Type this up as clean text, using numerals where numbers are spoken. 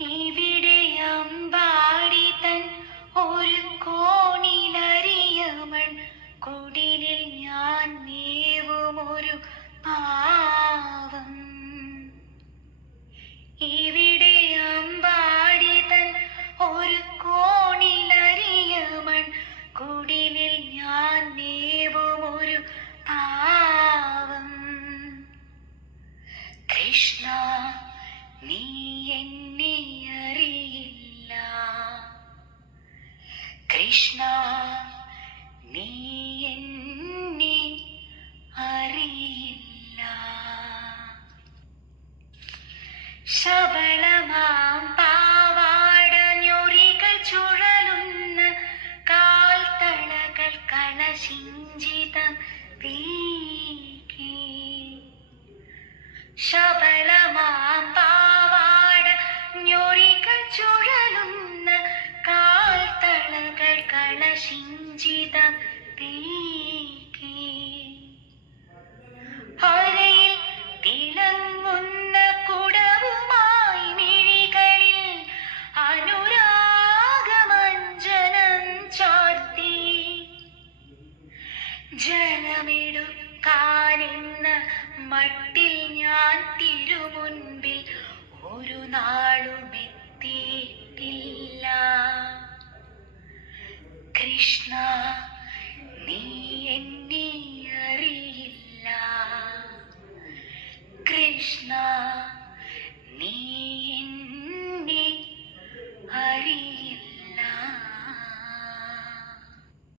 ഇവിടെ അമ്പാടി തൻ ഒരു കോണിലറിയമൺ കുടിലിൽ ഞാൻ നീവുമൊരു പാവം. ഇവിടെ അമ്പാടി തൻ ഒരു കോണിലറിയമൺ കുടിലിൽ ഞാൻ നീവുമൊരു പാവം. കൃഷ്ണ, നീ എന്നെ അറിയില്ല. കൃഷ്ണ, നീ എന്നെ അറിയില്ല. ശബളമാം പാവാട ഞൊറികൾ ചുഴലുന്ന കാൽത്തളകൾ കളശിഞ്ചിതം വീക്കി. ശബളമാം പാവാട ഞൊറികൾ ചുഴലുന്ന കാൽത്തളകൾ കളശിഞ്ചിതം വീക്കി. അരയിൽ തിളങ്ങുന്ന കുടവുമായി മിഴികളിൽ അനുരാഗമഞ്ജനം ചാർത്തി. ജലമെടുക്കാനെന്ന മട്ടിൽ ഞാൻ തിരുമുൻപിൽ ഒരു നാളും എത്തിയിട്ടില്ല. കൃഷ്ണ, നീ എന്നെ അറിയില്ല. കൃഷ്ണ.